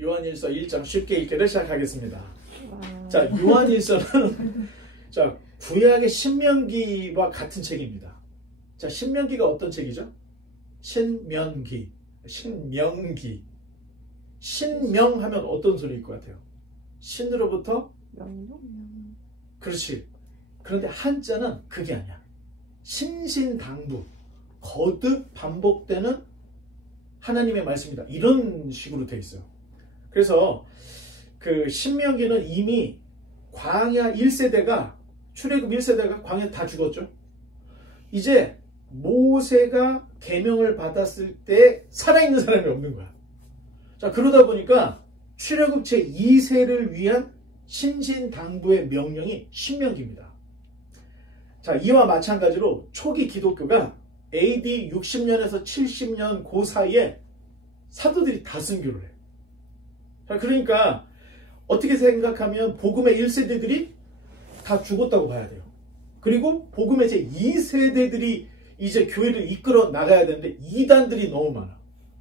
요한일서 1장 쉽게 읽기를 시작하겠습니다. 자, 요한일서는 자, 구약의 신명기와 같은 책입니다. 자, 신명기가 어떤 책이죠? 신명기. 신명하면 어떤 소리일 것 같아요? 신으로부터 명령. 그렇지. 그런데 한자는 그게 아니야. 신신당부. 거듭 반복되는 하나님의 말씀이다. 이런 식으로 돼 있어요. 그래서 그 신명기는 이미 광야 1세대가 출애굽 1세대가 광야 다 죽었죠. 이제 모세가 계명을 받았을 때 살아있는 사람이 없는 거야. 자, 그러다 보니까 출애굽 제2세를 위한 신신당부의 명령이 신명기입니다. 자, 이와 마찬가지로 초기 기독교가 AD 60년에서 70년 그 사이에 사도들이 다 순교를 해요. 자, 그러니까 어떻게 생각하면 복음의 1세대들이 다 죽었다고 봐야 돼요. 그리고 복음의 제2세대들이 이제 교회를 이끌어 나가야 되는데 이단들이 너무 많아.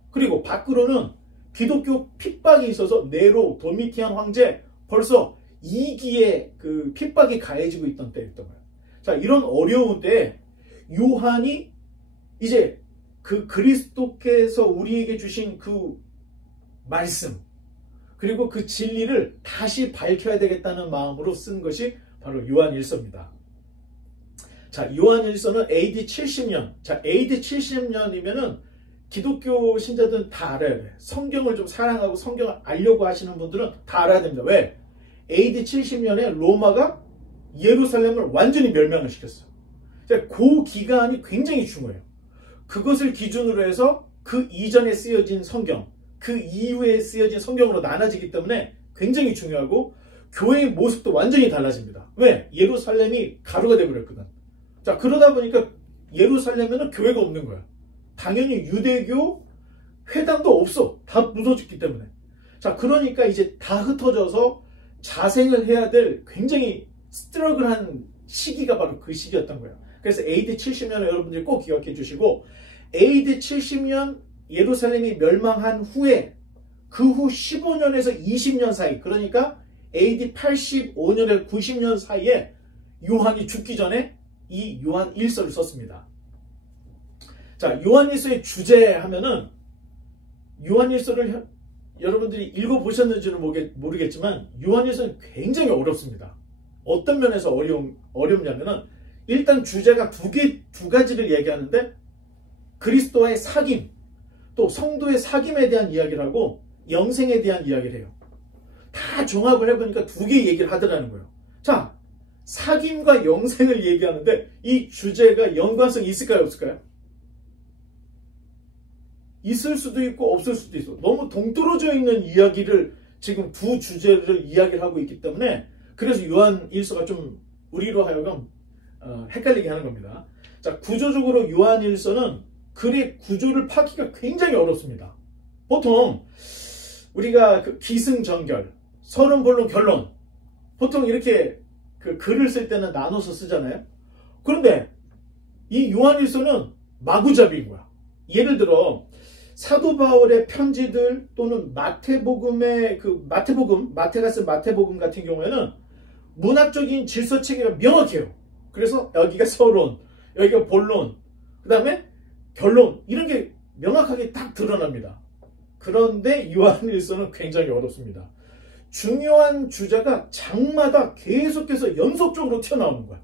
그리고 밖으로는 기독교 핍박이 있어서 네로, 도미티안 황제 벌써 2기의 그 핍박이 가해지고 있던 때였던 거예요. 자, 이런 어려운 때에 요한이 이제 그 그리스도께서 우리에게 주신 그 말씀 그리고 그 진리를 다시 밝혀야 되겠다는 마음으로 쓴 것이 바로 요한일서입니다. 자, 요한일서는 AD 70년. 자, AD 70년이면은 기독교 신자들은 다 알아야 돼. 성경을 좀 사랑하고 성경을 알려고 하시는 분들은 다 알아야 됩니다. 왜? AD 70년에 로마가 예루살렘을 완전히 멸망을 시켰어. 자, 그 기간이 굉장히 중요해요. 그것을 기준으로 해서 그 이전에 쓰여진 성경, 그 이후에 쓰여진 성경으로 나눠지기 때문에 굉장히 중요하고 교회의 모습도 완전히 달라집니다. 왜? 예루살렘이 가루가 되어버렸거든. 자, 그러다 보니까 예루살렘에는 교회가 없는 거야. 당연히 유대교 회당도 없어. 다 부서졌기 때문에. 자, 그러니까 이제 다 흩어져서 자생을 해야 될 굉장히 스트러글한 시기가 바로 그 시기였던 거예요. 그래서 AD 70년을 여러분들이 꼭 기억해 주시고 AD 70년 예루살렘이 멸망한 후에 그 후 15년에서 20년 사이 그러니까 AD 85년에서 90년 사이에 요한이 죽기 전에 이 요한 1서를 썼습니다. 자, 요한 1서의 주제 하면은 요한 1서를 여러분들이 읽어보셨는지는 모르겠지만 요한 1서는 굉장히 어렵습니다. 어떤 면에서 어렵냐면은 일단 주제가 두 가지를 얘기하는데 그리스도와의 사귐 또 성도의 사귐에 대한 이야기를 하고 영생에 대한 이야기를 해요. 다 종합을 해보니까 두 개의 얘기를 하더라는 거예요. 자, 사귐과 영생을 얘기하는데 이 주제가 연관성이 있을까요? 없을까요? 있을 수도 있고 없을 수도 있어. 너무 동떨어져 있는 이야기를 지금 두 주제를 이야기를 하고 있기 때문에 그래서 요한 1서가 좀 우리로 하여금 헷갈리게 하는 겁니다. 자, 구조적으로 요한 1서는 글의 구조를 파기가 굉장히 어렵습니다. 보통 우리가 그 기승전결, 서론본론 결론 보통 이렇게 그 글을 쓸 때는 나눠서 쓰잖아요. 그런데 이 요한 1서는 마구잡이인 거야. 예를 들어 사도 바울의 편지들 또는 마태복음의 마태가 쓴 마태복음 같은 경우에는 문학적인 질서 체계가 명확해요. 그래서 여기가 서론, 여기가 본론, 그 다음에 결론 이런 게 명확하게 딱 드러납니다. 그런데 요한일서는 굉장히 어렵습니다. 중요한 주제가 장마다 계속해서 연속적으로 튀어나오는 거야.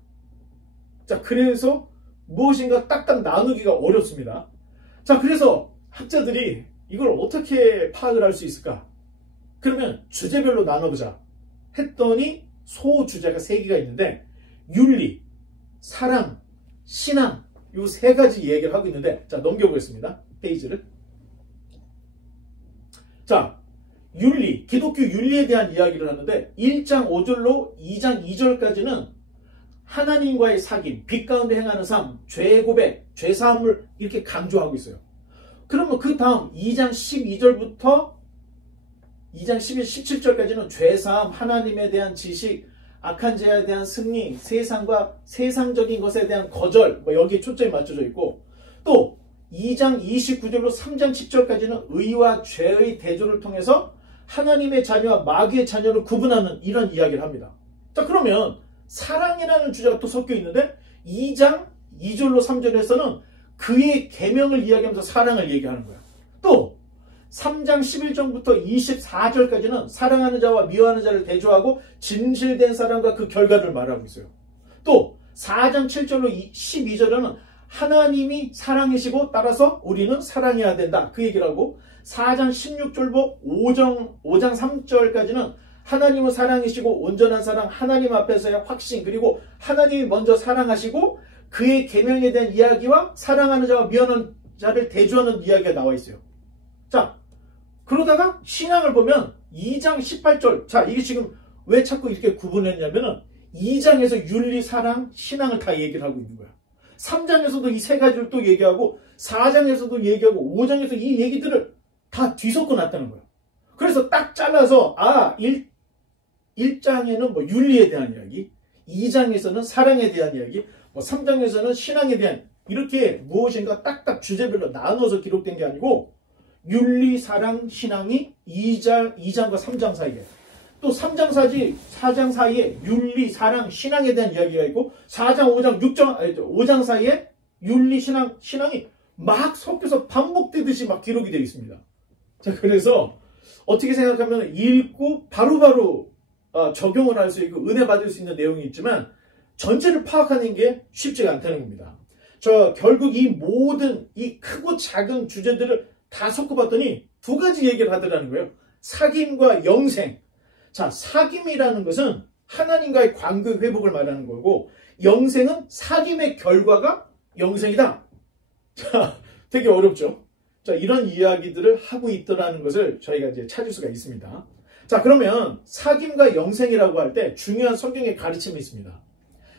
자, 그래서 무엇인가 딱딱 나누기가 어렵습니다. 자, 그래서 학자들이 이걸 어떻게 파악을 할 수 있을까? 그러면 주제별로 나눠보자 했더니 소주제가 3개가 있는데 윤리, 사랑, 신앙 이 3가지 얘기를 하고 있는데 자, 넘겨보겠습니다. 페이지를. 자, 윤리, 기독교 윤리에 대한 이야기를 하는데 1장 5절로 2장 2절까지는 하나님과의 사귐, 빛 가운데 행하는 삶, 죄의 고백, 죄사함을 이렇게 강조하고 있어요. 그러면 그 다음 2장 12절부터 2장 17절까지는 죄사함, 하나님에 대한 지식, 악한 죄에 대한 승리, 세상과 세상적인 것에 대한 거절 여기에 초점이 맞춰져 있고 또 2장 29절로 3장 10절까지는 의와 죄의 대조를 통해서 하나님의 자녀와 마귀의 자녀를 구분하는 이런 이야기를 합니다. 자, 그러면 사랑이라는 주제가 또 섞여 있는데 2장 2절로 3절에서는 그의 계명을 이야기하면서 사랑을 얘기하는 거야. 또 3장 11절부터 24절까지는 사랑하는 자와 미워하는 자를 대조하고 진실된 사랑과 그 결과를 말하고 있어요. 또 4장 7절로 12절에는 하나님이 사랑이시고 따라서 우리는 사랑해야 된다. 그 얘기를 하고 4장 16절부터 5장 3절까지는 하나님은 사랑이시고 온전한 사랑, 하나님 앞에서의 확신, 그리고 하나님이 먼저 사랑하시고 그의 계명에 대한 이야기와 사랑하는 자와 미워하는 자를 대조하는 이야기가 나와 있어요. 자, 그러다가 신앙을 보면 2장 18절. 자, 이게 지금 왜 자꾸 이렇게 구분했냐면은 2장에서 윤리, 사랑, 신앙을 다 얘기를 하고 있는 거야. 3장에서도 이 세 가지를 또 얘기하고 4장에서도 얘기하고 5장에서 이 얘기들을 다 뒤섞어 놨다는 거야. 그래서 딱 잘라서 1장에는 뭐 윤리에 대한 이야기, 2장에서는 사랑에 대한 이야기, 뭐 3장에서는 신앙에 대한 이렇게 무엇인가 딱딱 주제별로 나눠서 기록된 게 아니고 윤리, 사랑, 신앙이 2장과 3장 사이에 또 3장 4장 사이에 윤리, 사랑, 신앙에 대한 이야기가 있고 4장, 5장, 5장 사이에 윤리, 신앙이 막 섞여서 반복되듯이 막 기록이 되어 있습니다. 자, 그래서 어떻게 생각하면 읽고 바로바로 적용을 할 수 있고 은혜 받을 수 있는 내용이 있지만 전체를 파악하는 게 쉽지가 않다는 겁니다. 결국 이 모든 이 크고 작은 주제들을 다 섞어봤더니 두 가지 얘기를 하더라는 거예요. 사귐과 영생. 자, 사귐이라는 것은 하나님과의 관계 회복을 말하는 거고 영생은 사귐의 결과가 영생이다. 자, 되게 어렵죠? 자, 이런 이야기들을 하고 있더라는 것을 저희가 이제 찾을 수가 있습니다. 자, 그러면 사귐과 영생이라고 할 때 중요한 성경의 가르침이 있습니다.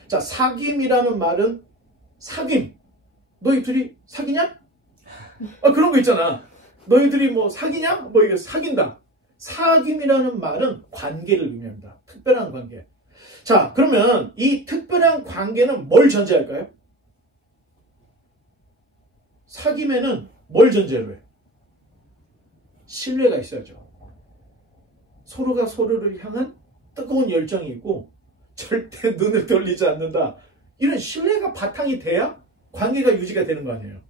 자, 사귐이라는 말은 사귐. 너희 둘이 사귀냐? 그런 거 있잖아. 너희들이 뭐 사귀냐? 뭐 이게 사귄다. 사귐이라는 말은 관계를 의미합니다. 특별한 관계. 자, 그러면 이 특별한 관계는 뭘 전제할까요? 사귐에는 뭘 전제로 해? 신뢰가 있어야죠. 서로가 서로를 향한 뜨거운 열정이 있고 절대 눈을 돌리지 않는다. 이런 신뢰가 바탕이 돼야 관계가 유지가 되는 거 아니에요.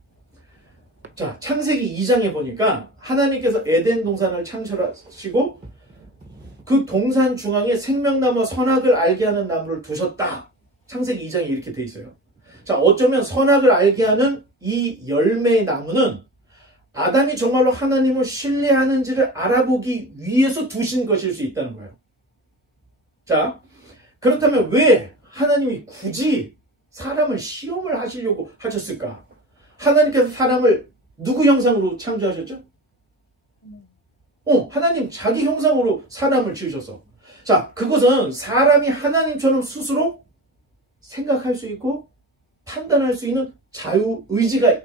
자, 창세기 2장에 보니까 하나님께서 에덴 동산을 창설하시고 그 동산 중앙에 생명나무 선악을 알게 하는 나무를 두셨다. 창세기 2장에 이렇게 돼 있어요. 자, 어쩌면 선악을 알게 하는 이 열매의 나무는 아담이 정말로 하나님을 신뢰하는지를 알아보기 위해서 두신 것일 수 있다는 거예요. 자, 그렇다면 왜 하나님이 굳이 사람을 시험을 하시려고 하셨을까? 하나님께서 사람을 누구 형상으로 창조하셨죠? 하나님 자기 형상으로 사람을 지으셨어. 자, 그것은 사람이 하나님처럼 스스로 생각할 수 있고 판단할 수 있는 자유의지가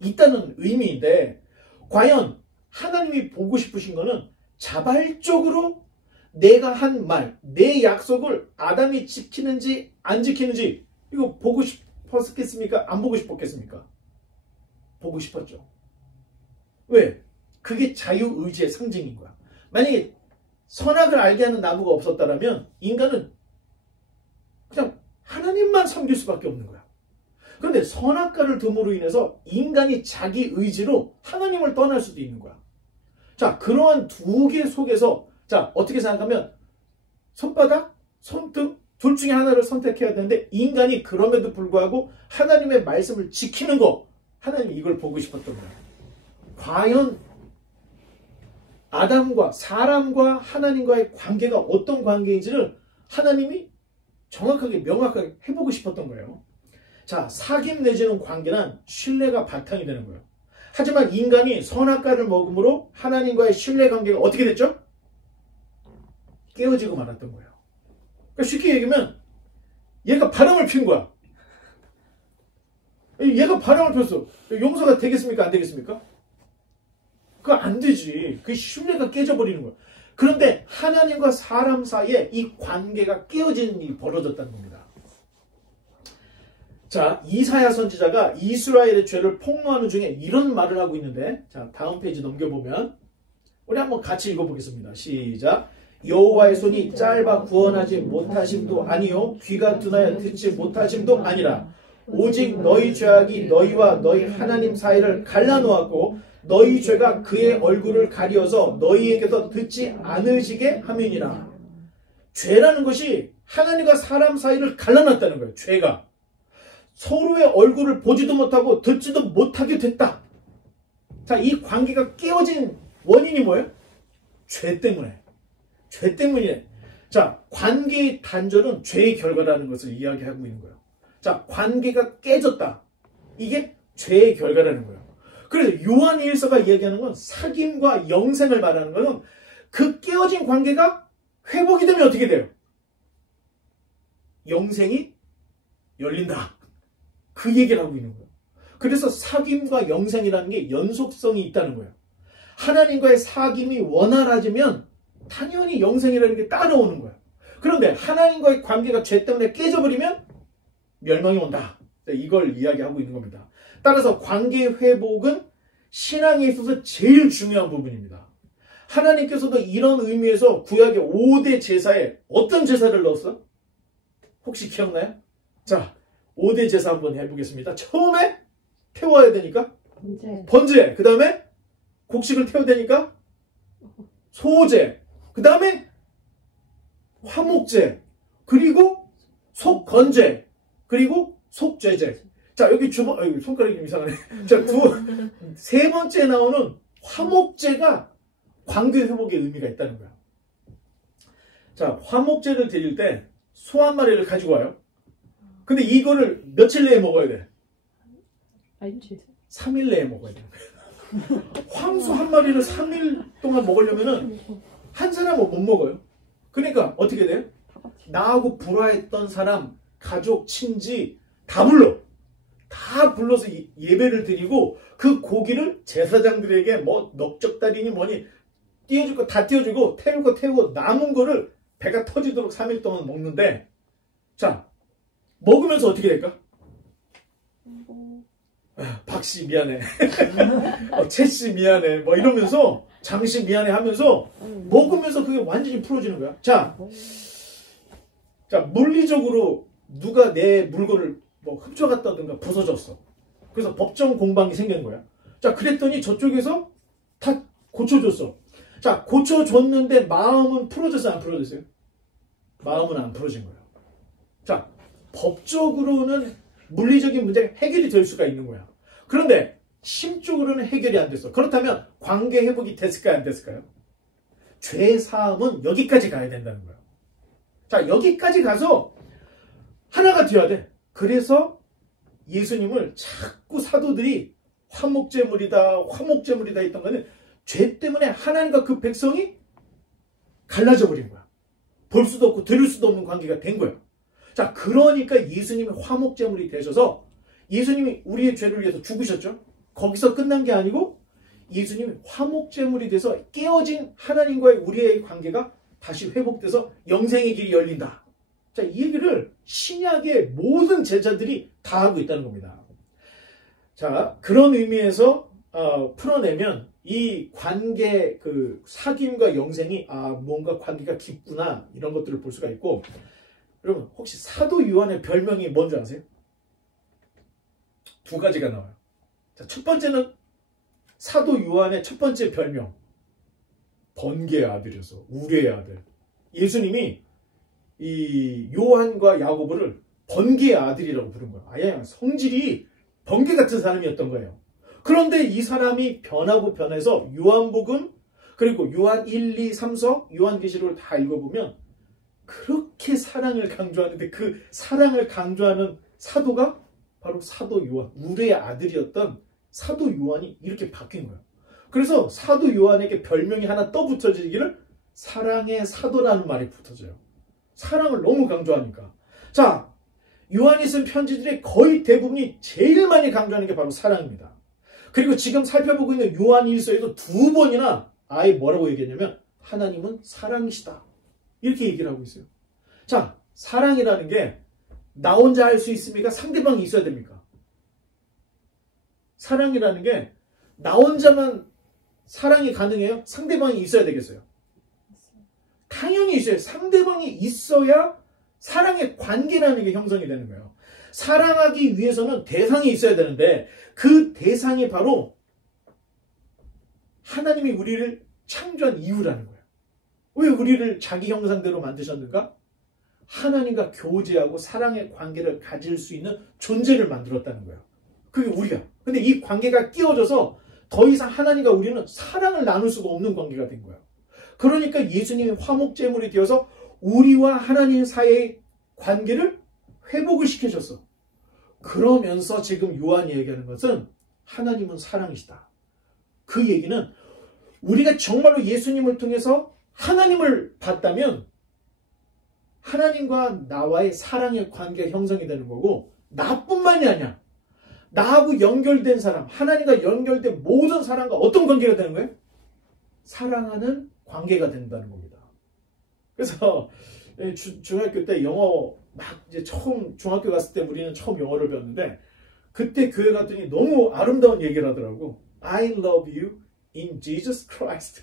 있다는 의미인데 과연 하나님이 보고 싶으신 거는 자발적으로 내가 한 말, 내 약속을 아담이 지키는지 안 지키는지 이거 보고 싶었겠습니까? 안 보고 싶었겠습니까? 보고 싶었죠. 왜? 그게 자유의지의 상징인 거야. 만약에 선악을 알게 하는 나무가 없었다면 인간은 그냥 하나님만 섬길 수밖에 없는 거야. 그런데 선악과를 둠으로 인해서 인간이 자기 의지로 하나님을 떠날 수도 있는 거야. 자, 그러한 두 개 속에서 자, 어떻게 생각하면 손바닥, 손등 둘 중에 하나를 선택해야 되는데 인간이 그럼에도 불구하고 하나님의 말씀을 지키는 거 하나님이 이걸 보고 싶었던 거야. 과연 아담과 사람과 하나님과의 관계가 어떤 관계인지를 하나님이 정확하게 명확하게 해보고 싶었던 거예요. 자, 사귐 내지는 관계는 신뢰가 바탕이 되는 거예요. 하지만 인간이 선악과를 먹음으로 하나님과의 신뢰 관계가 어떻게 됐죠? 깨어지고 말았던 거예요. 그러니까 쉽게 얘기하면 얘가 바람을 피운 거야. 얘가 바람을 폈어. 용서가 되겠습니까? 안 되겠습니까? 그거 안 되지. 그 신뢰가 깨져버리는 거야. 그런데 하나님과 사람 사이에 이 관계가 깨어지는 일이 벌어졌다는 겁니다. 자, 이사야 선지자가 이스라엘의 죄를 폭로하는 중에 이런 말을 하고 있는데 자, 다음 페이지 넘겨보면 우리 한번 같이 읽어보겠습니다. 시작. 여호와의 손이 짧아 구원하지 못하심도 아니요 귀가 둔하여 듣지 못하심도 아니라 오직 너희 죄악이 너희와 너희 하나님 사이를 갈라놓았고 너희 죄가 그의 얼굴을 가리어서 너희에게서 듣지 않으시게 함이니라. 죄라는 것이 하나님과 사람 사이를 갈라놨다는 거예요. 죄가 서로의 얼굴을 보지도 못하고 듣지도 못하게 됐다. 자, 이 관계가 깨어진 원인이 뭐예요? 죄 때문에. 죄 때문이네. 자, 관계의 단절은 죄의 결과라는 것을 이야기하고 있는 거예요. 자, 관계가 깨졌다. 이게 죄의 결과라는 거예요. 그래서 요한 1서가 이야기하는 건 사귐과 영생을 말하는 것은 그 깨어진 관계가 회복이 되면 어떻게 돼요? 영생이 열린다. 그 얘기를 하고 있는 거예요. 그래서 사귐과 영생이라는 게 연속성이 있다는 거예요. 하나님과의 사귐이 원활해지면 당연히 영생이라는 게 따라오는 거예요. 그런데 하나님과의 관계가 죄 때문에 깨져버리면 멸망이 온다. 이걸 이야기하고 있는 겁니다. 따라서 관계 회복은 신앙에 있어서 제일 중요한 부분입니다. 하나님께서도 이런 의미에서 구약의 5대 제사에 어떤 제사를 넣었어? 혹시 기억나요? 자, 5대 제사 한번 해보겠습니다. 처음에 태워야 되니까 번제. 그 다음에 곡식을 태워야 되니까 소제. 그 다음에 화목제. 그리고 속건제. 그리고 속죄제. 자, 여기 손가락이 좀 이상하네. 자, 세 번째 나오는 화목제가 관계 회복의 의미가 있다는 거야. 자, 화목제를 드릴 때 소 한 마리를 가지고 와요. 근데 이거를 며칠 내에 먹어야 돼? 3일 내에 먹어야 돼. 황소 한 마리를 3일 동안 먹으려면은 한 사람은 못 먹어요. 그러니까 어떻게 돼요? 나하고 불화했던 사람, 가족, 친지 다 불러. 다 불러서 예배를 드리고 그 고기를 제사장들에게 뭐 넓적다리니 뭐니 띄워줄 거 다 띄워주고 태울 거 태우고 남은 거를 배가 터지도록 3일 동안 먹는데, 자, 먹으면서 어떻게 될까? 박씨 미안해. 채씨 미안해. 뭐 이러면서 장씨 미안해 하면서 먹으면서 그게 완전히 풀어지는 거야. 자, 물리적으로 누가 내 물건을 뭐 훔쳐갔다든가 부서졌어. 그래서 법정 공방이 생긴 거야. 자, 그랬더니 저쪽에서 다 고쳐줬어. 자, 고쳐줬는데 마음은 풀어졌어요? 안 풀어졌어요? 마음은 안 풀어진 거예요. 자, 법적으로는 물리적인 문제가 해결이 될 수가 있는 거야. 그런데 심적으로는 해결이 안 됐어. 그렇다면 관계 회복이 됐을까요? 안 됐을까요? 죄 사함은 여기까지 가야 된다는 거예요. 자, 여기까지 가서 하나가 되어야 돼. 그래서 예수님을 자꾸 사도들이 화목제물이다, 화목제물이다 했던 거는 죄 때문에 하나님과 그 백성이 갈라져 버린 거야. 볼 수도 없고 들을 수도 없는 관계가 된 거야. 자, 그러니까 예수님이 화목제물이 되셔서 예수님이 우리의 죄를 위해서 죽으셨죠. 거기서 끝난 게 아니고 예수님이 화목제물이 돼서 깨어진 하나님과의 우리의 관계가 다시 회복돼서 영생의 길이 열린다. 자, 이 얘기를 신약의 모든 제자들이 다 하고 있다는 겁니다. 자, 그런 의미에서 풀어내면 이 관계, 그 사귐과 영생이 뭔가 관계가 깊구나 이런 것들을 볼 수가 있고, 여러분 혹시 사도 요한의 별명이 뭔지 아세요? 두 가지가 나와요. 자, 첫 번째는 사도 요한의 첫 번째 별명, 번개의 아들이어서 우레의 아들. 예수님이 이 요한과 야고보를 번개의 아들이라고 부른 거예요. 아예 성질이 번개 같은 사람이었던 거예요. 그런데 이 사람이 변해서 요한복음 그리고 요한 1, 2, 3서 요한계시록을 다 읽어보면 그렇게 사랑을 강조하는데 그 사랑을 강조하는 사도가 바로 사도 요한, 우레의 아들이었던 사도 요한이 이렇게 바뀐 거예요. 그래서 사도 요한에게 별명이 하나 또 붙여지기를 사랑의 사도라는 말이 붙어져요. 사랑을 너무 강조하니까. 자, 요한이 쓴 편지들의 거의 대부분이 제일 많이 강조하는 게 바로 사랑입니다. 그리고 지금 살펴보고 있는 요한 1서에도 두 번이나 아예 뭐라고 얘기했냐면 하나님은 사랑이시다. 이렇게 얘기를 하고 있어요. 자, 사랑이라는 게 나 혼자 할 수 있습니까? 상대방이 있어야 됩니까? 사랑이라는 게 나 혼자만 사랑이 가능해요? 상대방이 있어야 되겠어요? 당연히 있어요. 상대방이 있어야 사랑의 관계라는 게 형성이 되는 거예요. 사랑하기 위해서는 대상이 있어야 되는데 그 대상이 바로 하나님이 우리를 창조한 이유라는 거예요. 왜 우리를 자기 형상대로 만드셨는가? 하나님과 교제하고 사랑의 관계를 가질 수 있는 존재를 만들었다는 거예요. 그게 우리가. 근데 이 관계가 끼워져서 더 이상 하나님과 우리는 사랑을 나눌 수가 없는 관계가 된 거예요. 그러니까 예수님이 화목제물이 되어서 우리와 하나님 사이의 관계를 회복을 시켜줬어. 그러면서 지금 요한이 얘기하는 것은 하나님은 사랑이시다. 그 얘기는 우리가 정말로 예수님을 통해서 하나님을 봤다면 하나님과 나와의 사랑의 관계가 형성이 되는 거고, 나뿐만이 아니야. 나하고 연결된 사람, 하나님과 연결된 모든 사람과 어떤 관계가 되는 거예요? 사랑하는 관계가 된다는 겁니다. 그래서 중학교 때 영어 막 이제 처음 중학교 갔을 때 우리는 처음 영어를 배웠는데 그때 교회 갔더니 너무 아름다운 얘기를 하더라고. I love you in Jesus Christ.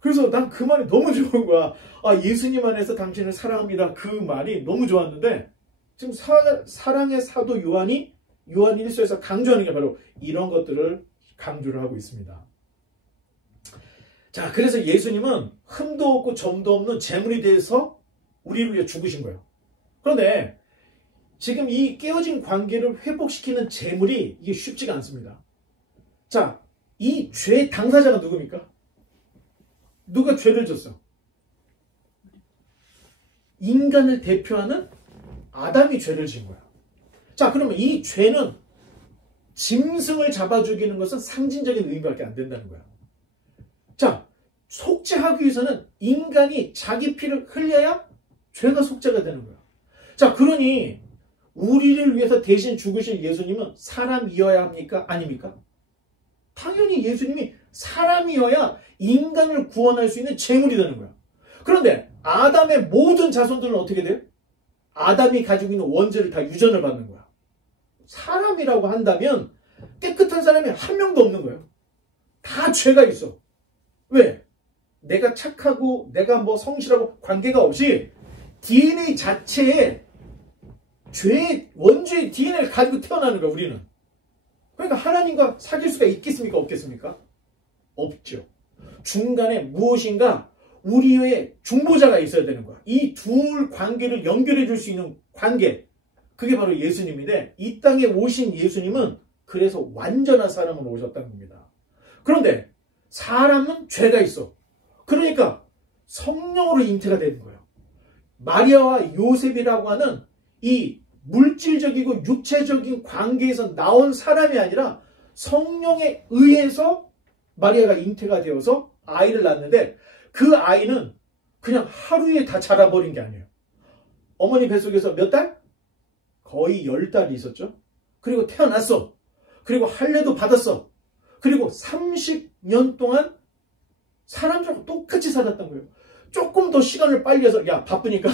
그래서 난 그 말이 너무 좋은 거야. 아, 예수님 안에서 당신을 사랑합니다. 그 말이 너무 좋았는데 지금 사랑의 사도 요한이 요한 1서에서 강조하는 게 바로 이런 것들을 강조를 하고 있습니다. 자, 그래서 예수님은 흠도 없고 점도 없는 재물이 돼서 우리를 위해 죽으신 거예요. 그런데 지금 이 깨어진 관계를 회복시키는 재물이 이게 쉽지가 않습니다. 자, 이 죄 당사자가 누굽니까? 누가 죄를 졌어? 인간을 대표하는 아담이 죄를 지은 거야. 자, 그러면 이 죄는 짐승을 잡아 죽이는 것은 상징적인 의미밖에 안 된다는 거야. 자, 속죄하기 위해서는 인간이 자기 피를 흘려야 죄가 속죄가 되는 거야. 자, 그러니 우리를 위해서 대신 죽으실 예수님은 사람이어야 합니까? 아닙니까? 당연히 예수님이 사람이어야 인간을 구원할 수 있는 제물이 되는 거야. 그런데 아담의 모든 자손들은 어떻게 돼요? 아담이 가지고 있는 원죄를 다 유전을 받는 거야. 사람이라고 한다면 깨끗한 사람이 한 명도 없는 거예요. 다 죄가 있어. 왜? 내가 착하고 내가 뭐 성실하고 관계가 없이 DNA 자체에 원죄의 DNA를 가지고 태어나는 거야, 우리는. 그러니까 하나님과 사귈 수가 있겠습니까? 없겠습니까? 없죠. 중간에 무엇인가 우리의 중보자가 있어야 되는 거야. 이 둘 관계를 연결해 줄 수 있는 관계. 그게 바로 예수님인데 이 땅에 오신 예수님은 그래서 완전한 사람으로 오셨다는 겁니다. 그런데 사람은 죄가 있어. 그러니까 성령으로 잉태가 되는 거예요. 마리아와 요셉이라고 하는 이 물질적이고 육체적인 관계에서 나온 사람이 아니라 성령에 의해서 마리아가 잉태가 되어서 아이를 낳는데 그 아이는 그냥 하루에 다 자라버린 게 아니에요. 어머니 뱃속에서 몇 달? 거의 10달이 있었죠. 그리고 태어났어. 그리고 할례도 받았어. 그리고 30년 동안 사람들하고 똑같이 살았던 거예요. 조금 더 시간을 빨리 해서 야 바쁘니까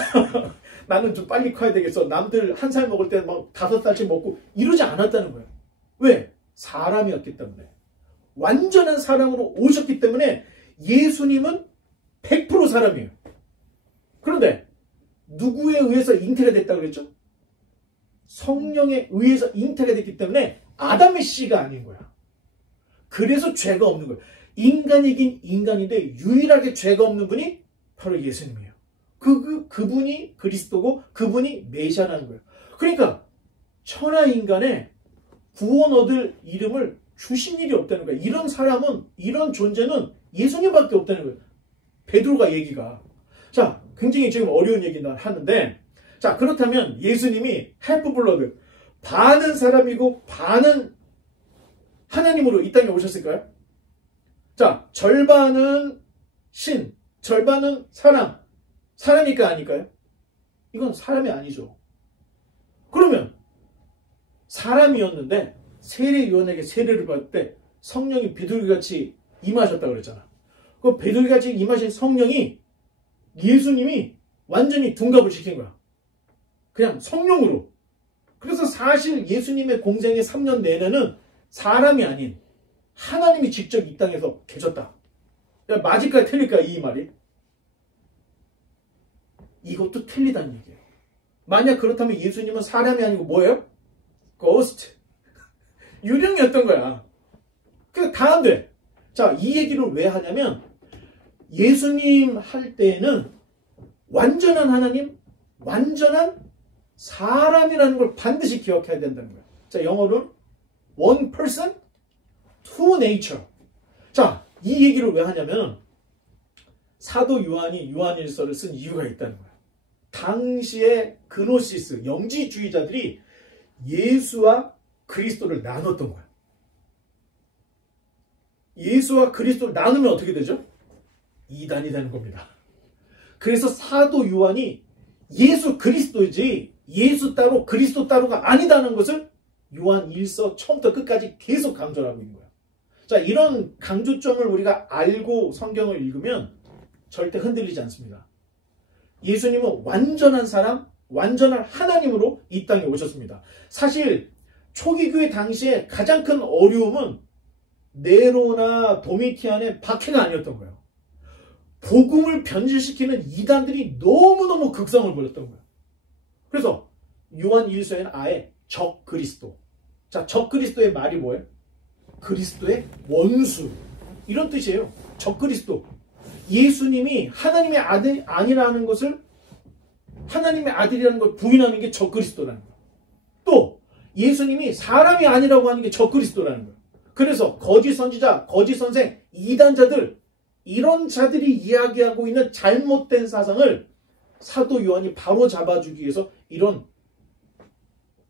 나는 좀 빨리 커야 되겠어. 남들 1살 먹을 때 막 5살씩 먹고 이러지 않았다는 거예요. 왜? 사람이었기 때문에. 완전한 사람으로 오셨기 때문에 예수님은 100% 사람이에요. 그런데 누구에 의해서 잉태가 됐다고 그랬죠? 성령에 의해서 잉태가 됐기 때문에 아담의 씨가 아닌 거야. 그래서 죄가 없는 거예요. 인간이긴 인간인데 유일하게 죄가 없는 분이 바로 예수님이에요. 그분이 그리스도고 그분이 메시아라는 거예요. 그러니까 천하 인간에 구원 얻을 이름을 주신 일이 없다는 거예요. 이런 사람은, 이런 존재는 예수님밖에 없다는 거예요. 베드로가 얘기가. 자, 굉장히 지금 어려운 얘기를 하는데, 자, 그렇다면 예수님이 half-blood, 반은 사람이고 반은 하나님으로 이 땅에 오셨을까요? 자, 절반은 신, 절반은 사람. 사람일까 아닐까요? 이건 사람이 아니죠. 그러면 사람이었는데 세례요한에게 세례를 받을 때 성령이 비둘기같이 임하셨다고 그랬잖아. 그 비둘기같이 임하신 성령이 예수님이 완전히 둔갑을 시킨 거야. 그냥 성령으로. 그래서 사실 예수님의 공생의 3년 내내는 사람이 아닌 하나님이 직접 이 땅에서 계셨다. 맞을까 틀릴까 이 말이? 이것도 틀리다는 얘기예요. 만약 그렇다면 예수님은 사람이 아니고 뭐예요? 고스트. 유령이었던 거야. 그러니까 다 안 돼. 자, 이 얘기를 왜 하냐면 예수님 할 때에는 완전한 하나님, 완전한 사람이라는 걸 반드시 기억해야 된다는 거예요. 자, 영어로는 one person, two nature. 자, 이 얘기를 왜 하냐면 사도 요한이 요한일서를 쓴 이유가 있다는 거예요. 당시에 그노시스, 영지주의자들이 예수와 그리스도를 나눴던 거예요. 예수와 그리스도를 나누면 어떻게 되죠? 이단이 되는 겁니다. 그래서 사도 요한이 예수 그리스도이지 예수 따로 그리스도 따로가 아니다는 것을 요한 1서 처음부터 끝까지 계속 강조를 하고 있는 거예요. 자, 이런 강조점을 우리가 알고 성경을 읽으면 절대 흔들리지 않습니다. 예수님은 완전한 사람, 완전한 하나님으로 이 땅에 오셨습니다. 사실 초기 교회 당시에 가장 큰 어려움은 네로나 도미티안의 박해가 아니었던 거예요. 복음을 변질시키는 이단들이 너무너무 극성을 부렸던 거예요. 그래서 요한 1서에는 아예 적그리스도. 자, 적그리스도의 말이 뭐예요? 그리스도의 원수. 이런 뜻이에요. 적그리스도. 예수님이 하나님의 아들이 아니라는 것을 하나님의 아들이라는 걸 부인하는 게 적그리스도라는 거예요. 또 예수님이 사람이 아니라고 하는 게 적그리스도라는 거예요. 그래서 거짓 선지자, 거짓 선생, 이단자들 이런 자들이 이야기하고 있는 잘못된 사상을 사도 요한이 바로 잡아주기 위해서 이런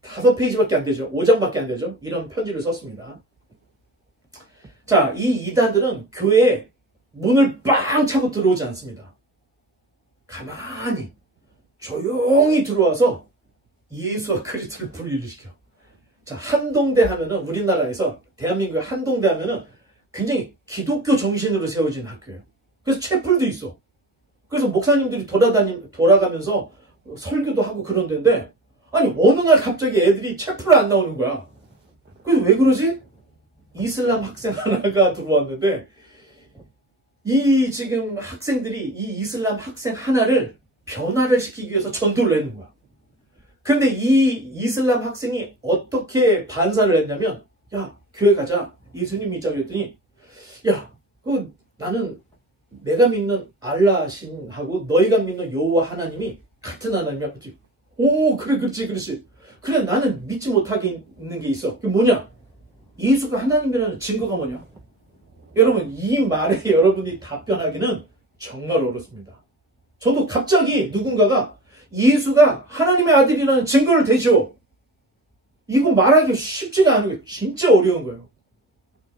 5페이지밖에 안 되죠. 5장밖에 안 되죠. 이런 편지를 썼습니다. 자, 이 이단들은 교회에 문을 빵 차고 들어오지 않습니다. 가만히 조용히 들어와서 예수와 그리스도를 분리를 시켜. 자, 한동대 하면은 우리나라에서 대한민국의 한동대 하면은 굉장히 기독교 정신으로 세워진 학교예요. 그래서 채플도 있어. 그래서 목사님들이 돌아가면서 설교도 하고 그런 데인데 아니 어느 날 갑자기 애들이 채플을 안 나오는 거야. 그래서 왜 그러지? 이슬람 학생 하나가 들어왔는데 이 지금 학생들이 이 이슬람 학생 하나를 변화를 시키기 위해서 전도를 내는 거야. 그런데 이 이슬람 학생이 어떻게 반사를 했냐면 야 교회 가자. 예수님 믿자 그랬더니 야 나는 내가 믿는 알라 신하고 너희가 믿는 여호와 하나님이 같은 하나님이야. 그렇지? 오 그래 그렇지. 그래 나는 믿지 못하게 있는 게 있어. 그게 뭐냐? 예수가 하나님이라는 증거가 뭐냐? 여러분 이 말에 여러분이 답변하기는 정말 어렵습니다. 저도 갑자기 누군가가 예수가 하나님의 아들이라는 증거를 대죠. 이거 말하기 쉽지가 않은 거예요. 진짜 어려운 거예요.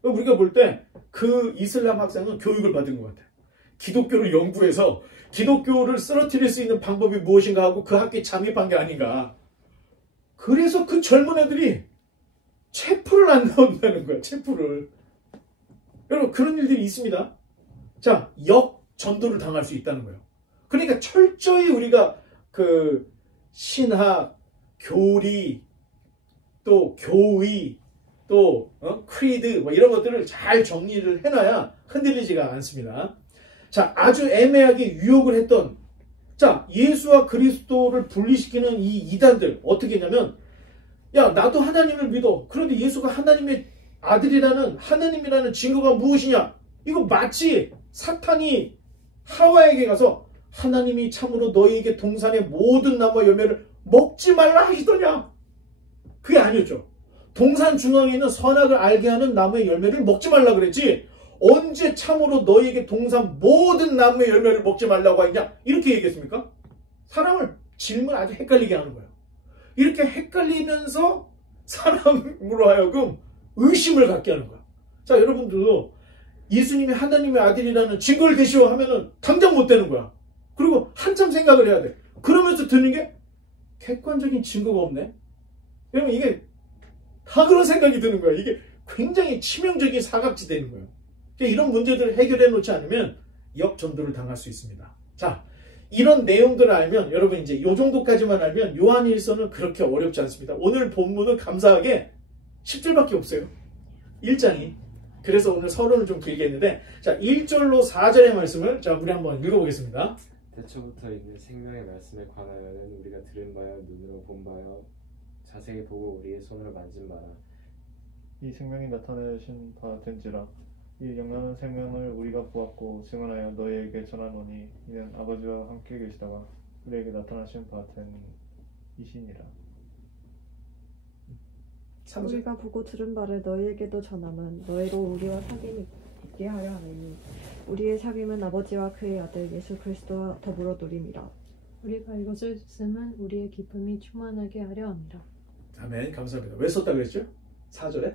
우리가 볼 때 그 이슬람 학생은 교육을 받은 것 같아요. 기독교를 연구해서 기독교를 쓰러뜨릴 수 있는 방법이 무엇인가 하고 그 학교에 잠입한 게 아닌가. 그래서 그 젊은 애들이 채플을 안 나온다는 거야. 채플을. 여러분 그런 일들이 있습니다. 자, 역전도를 당할 수 있다는 거예요. 그러니까 철저히 우리가 그 신학, 교리, 또 교의, 또 크리드 뭐 이런 것들을 잘 정리를 해놔야 흔들리지가 않습니다. 자, 아주 애매하게 유혹을 했던 자 예수와 그리스도를 분리시키는 이 이단들 어떻게 했냐면 야 나도 하나님을 믿어. 그런데 예수가 하나님의 아들이라는 하나님이라는 증거가 무엇이냐? 이거 마치 사탄이 하와에게 가서 하나님이 참으로 너희에게 동산의 모든 나무와 열매를 먹지 말라 하시더냐? 그게 아니었죠. 동산 중앙에 있는 선악을 알게 하는 나무의 열매를 먹지 말라 그랬지. 언제 참으로 너희에게 동산 모든 나무의 열매를 먹지 말라고 하냐? 이렇게 얘기했습니까? 사람을 질문 아주 헷갈리게 하는 거예요. 이렇게 헷갈리면서 사람으로 하여금 의심을 갖게 하는 거야. 자, 여러분들도 예수님이 하나님의 아들이라는 증거를 대시오 하면은 당장 못 되는 거야. 그리고 한참 생각을 해야 돼. 그러면서 드는 게 객관적인 증거가 없네. 여러분 이게 다 그런 생각이 드는 거야. 이게 굉장히 치명적인 사각지대인 거예요. 이런 문제들을 해결해 놓지 않으면 역전도를 당할 수 있습니다. 자, 이런 내용들을 알면 여러분 이제 이 정도까지만 알면 요한일서는 그렇게 어렵지 않습니다. 오늘 본문은 감사하게 10절밖에 없어요. 1장이. 그래서 오늘 서론을 좀 길게 했는데, 자, 1절로 4절의 말씀을 자, 우리 한번 읽어보겠습니다. 태초부터 있는 생명의 말씀에 관하여는 우리가 들은 바여 눈으로 본 바여 자세히 보고 우리의 손으로 만진 바라. 이 생명이 나타내신 바 된지라. 이 영원한 생명을 우리가 보았고 증언하여 너희에게 전하노니 이는 아버지와 함께 계시다가 우리에게 나타나신 바 된 이시니라. 3절. 우리가 보고 들은 바를 너희에게도 전함은 너희로 우리와 사귐이 있게 하려 하느니 우리의 사귐은 아버지와 그의 아들 예수 그리스도와 더불어 누림이라. 우리가 이것을 쓰면 우리의 기쁨이 충만하게 하려 합니다. 아멘. 감사합니다. 왜 썼다 그랬죠? 4절에?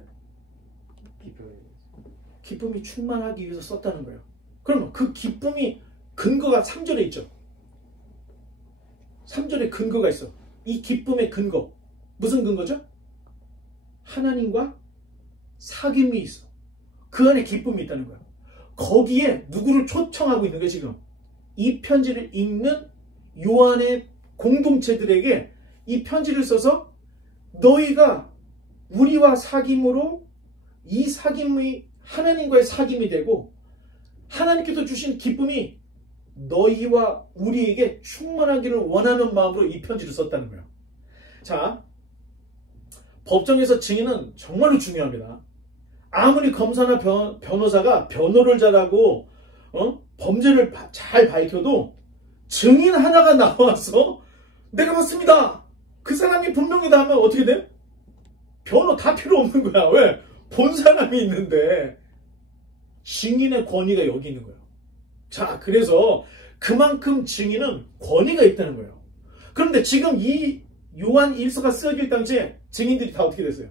기쁨이 충만하기 위해서 썼다는 거예요. 그러면 그 기쁨이 근거가 3절에 있죠. 3절에 근거가 있어. 이 기쁨의 근거. 무슨 근거죠? 하나님과 사귐이 있어. 그 안에 기쁨이 있다는 거야. 거기에 누구를 초청하고 있는 거야 지금. 이 편지를 읽는 요한의 공동체들에게 이 편지를 써서 너희가 우리와 사귐으로 이 사귐이 하나님과의 사귐이 되고 하나님께서 주신 기쁨이 너희와 우리에게 충만하기를 원하는 마음으로 이 편지를 썼다는 거예요. 자, 법정에서 증인은 정말로 중요합니다. 아무리 검사나 변호사가 변호를 잘하고 범죄를 잘 밝혀도 증인 하나가 나와서 내가 맞습니다. 그 사람이 분명히다 하면 어떻게 돼? 변호 다 필요 없는 거야. 왜? 본 사람이 있는데 증인의 권위가 여기 있는 거예요. 자, 그래서 그만큼 증인은 권위가 있다는 거예요. 그런데 지금 이 요한 1서가 쓰여질 당시에 증인들이 다 어떻게 됐어요?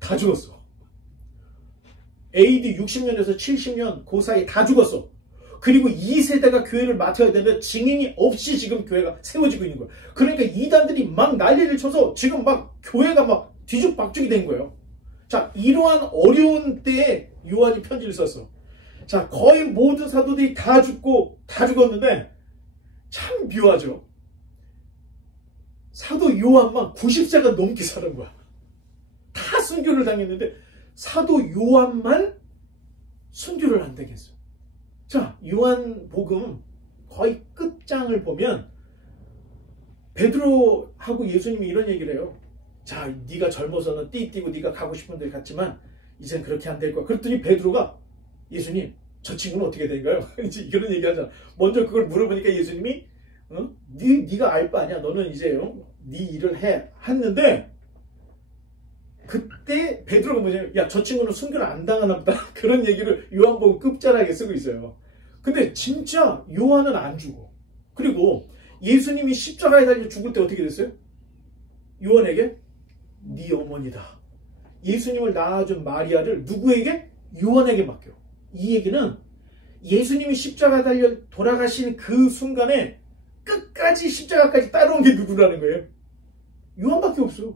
다 죽었어. AD 60년에서 70년 그 사이에 다 죽었어. 그리고 이 세대가 교회를 맡아야 되는데 증인이 없이 지금 교회가 세워지고 있는 거야. 그러니까 이단들이 막 난리를 쳐서 지금 막 교회가 막 뒤죽박죽이 된 거예요. 자, 이러한 어려운 때에 요한이 편지를 썼어. 자, 거의 모든 사도들이 다 죽고 다 죽었는데 참 묘하죠. 사도 요한만 90세가 넘게 살은 거야. 다 순교를 당했는데 사도 요한만 순교를 안 당했어. 자, 요한복음 거의 끝장을 보면 베드로하고 예수님이 이런 얘기를 해요. 자, 네가 젊어서는 띠뛰고 네가 가고 싶은 데 갔지만 이젠 그렇게 안 될 거야. 그랬더니 베드로가 예수님, 저 친구는 어떻게 된가요? 이제 이런 얘기하잖아. 먼저 그걸 물어보니까 예수님이 네가 알 바 아니야. 너는 이제 네 일을 해 했는데 그때 베드로가 뭐냐면 야, 저 친구는 순교를 안 당하나 보다. 그런 얘기를 요한복음 끝자락에 쓰고 있어요. 근데 진짜 요한은 안 죽어. 그리고 예수님이 십자가에 달려 죽을 때 어떻게 됐어요? 요한에게 네 어머니다. 예수님을 낳아준 마리아를 누구에게? 요한에게 맡겨. 이 얘기는 예수님이 십자가에 달려 돌아가신 그 순간에 끝까지 십자가까지 따라온 게 누구라는 거예요? 요한밖에 없어.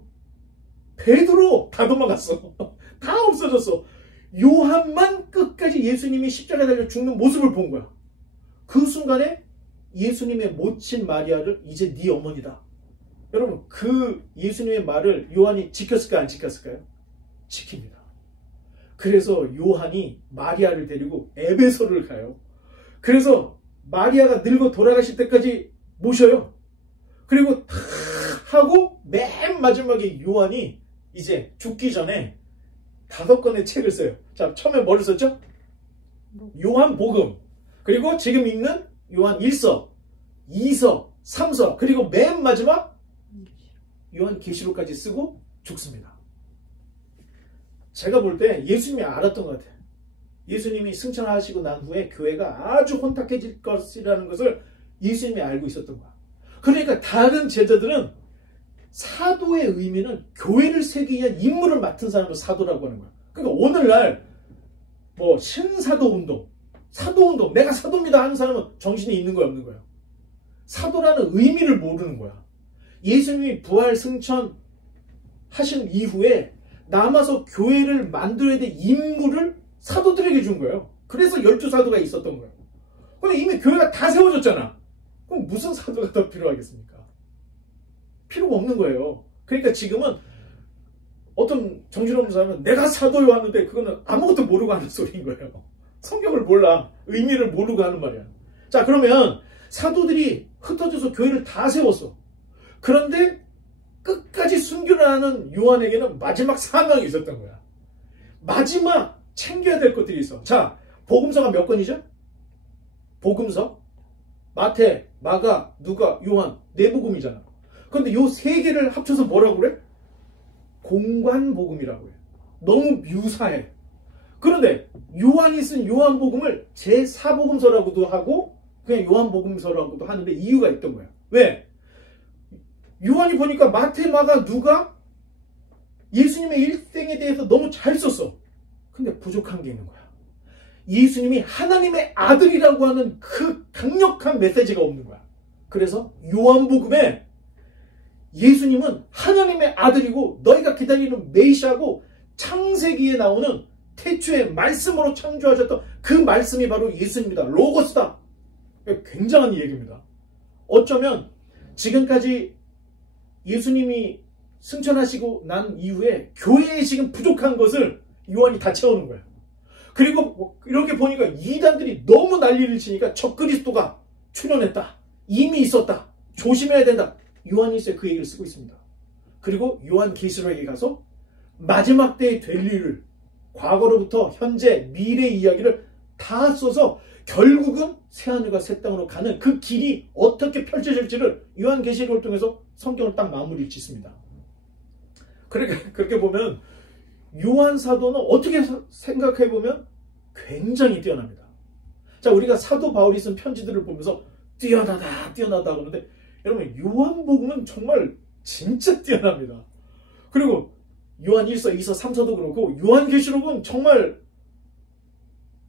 베드로 다 도망갔어. 다 없어졌어. 요한만 끝까지 예수님이 십자가에 달려 죽는 모습을 본 거야. 그 순간에 예수님의 모친 마리아를 이제 네 어머니다. 여러분, 그 예수님의 말을 요한이 지켰을까요? 안 지켰을까요? 지킵니다. 그래서 요한이 마리아를 데리고 에베소를 가요. 그래서 마리아가 늙어 돌아가실 때까지 모셔요. 그리고 다 하고 맨 마지막에 요한이 이제 죽기 전에 5권의 책을 써요. 자, 처음에 뭐를 썼죠? 요한복음. 그리고 지금 읽는 요한 1서, 2서, 3서, 그리고 맨 마지막 요한계시록까지 쓰고 죽습니다. 제가 볼 때 예수님이 알았던 것 같아요. 예수님이 승천하시고 난 후에 교회가 아주 혼탁해질 것이라는 것을 예수님이 알고 있었던 거야. 그러니까 다른 제자들은 사도의 의미는 교회를 세우기 위한 임무를 맡은 사람을 사도라고 하는 거야. 그러니까 오늘날 뭐 신사도운동, 사도운동, 내가 사도입니다 하는 사람은 정신이 있는 거야, 없는 거야? 사도라는 의미를 모르는 거야. 예수님이 부활 승천 하신 이후에 남아서 교회를 만들어야 될 임무를 사도들에게 준 거예요. 그래서 12사도가 있었던 거예요. 근데 이미 교회가 다 세워졌잖아. 그럼 무슨 사도가 더 필요하겠습니까? 필요가 없는 거예요. 그러니까 지금은 어떤 정신없는 사람은 내가 사도요 하는데 그거는 아무것도 모르고 하는 소리인 거예요. 성경을 몰라. 의미를 모르고 하는 말이야. 자, 그러면 사도들이 흩어져서 교회를 다 세웠어. 그런데 끝까지 순교를 하는 요한에게는 마지막 사명이 있었던 거야. 마지막 챙겨야 될 것들이 있어. 자, 복음서가 몇 권이죠? 복음서, 마태, 마가, 누가, 요한, 네 복음이잖아. 그런데 요 세 개를 합쳐서 뭐라고 그래? 공관복음이라고 해. 너무 유사해. 그런데 요한이 쓴 요한복음을 제4복음서라고도 하고 그냥 요한복음서라고도 하는데 이유가 있던 거야. 왜? 요한이 보니까 마태, 마가, 누가 예수님의 일생에 대해서 너무 잘 썼어. 근데 부족한 게 있는 거야. 예수님이 하나님의 아들이라고 하는 그 강력한 메시지가 없는 거야. 그래서 요한복음에 예수님은 하나님의 아들이고 너희가 기다리는 메시아고 창세기에 나오는 태초에 말씀으로 창조하셨던 그 말씀이 바로 예수님이다. 로고스다. 굉장한 얘기입니다. 어쩌면 지금까지 예수님이 승천하시고 난 이후에 교회에 지금 부족한 것을 요한이 다 채우는 거야. 그리고 이렇게 보니까 이단들이 너무 난리를 치니까 적그리스도가 출현했다. 이미 있었다. 조심해야 된다. 요한이 그 얘기를 쓰고 있습니다. 그리고 요한계시록에 가서 마지막 때에 될 일을 과거로부터 현재 미래 이야기를 다 써서 결국은 새하늘과 새 땅으로 가는 그 길이 어떻게 펼쳐질지를 요한계시록을 통해서 성경을 딱 마무리를 짓습니다. 그렇게 보면 요한 사도는 어떻게 생각해보면 굉장히 뛰어납니다. 자, 우리가 사도 바울이 쓴 편지들을 보면서 뛰어나다 그러는데 여러분 요한복음은 정말 진짜 뛰어납니다. 그리고 요한 1서, 2서, 3서도 그렇고 요한계시록은 정말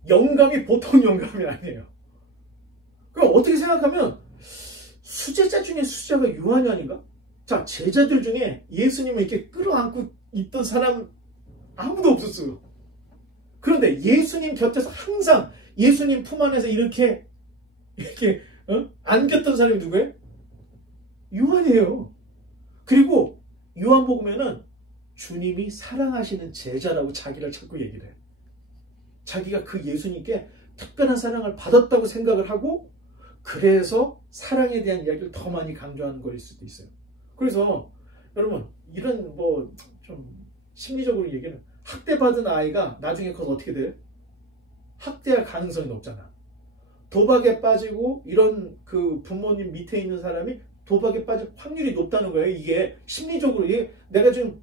영감이 보통 영감이 아니에요. 그럼 어떻게 생각하면 수제자 중에 수제자가 요한이 아닌가? 자, 제자들 중에 예수님을 이렇게 끌어안고 있던 사람 아무도 없었어요. 그런데 예수님 곁에서 항상 예수님 품 안에서 이렇게 안겼던 사람이 누구예요? 요한이에요. 그리고 요한복음에는 주님이 사랑하시는 제자라고 자기를 자꾸 얘기를 해. 자기가 그 예수님께 특별한 사랑을 받았다고 생각을 하고 그래서 사랑에 대한 이야기를 더 많이 강조하는 거일 수도 있어요. 그래서 여러분 이런 좀 심리적으로 얘기는 학대받은 아이가 나중에 커서 어떻게 돼요? 학대할 가능성이 높잖아. 도박에 빠지고 이런 그 부모님 밑에 있는 사람이 도박에 빠질 확률이 높다는 거예요. 이게 심리적으로 이게 내가 지금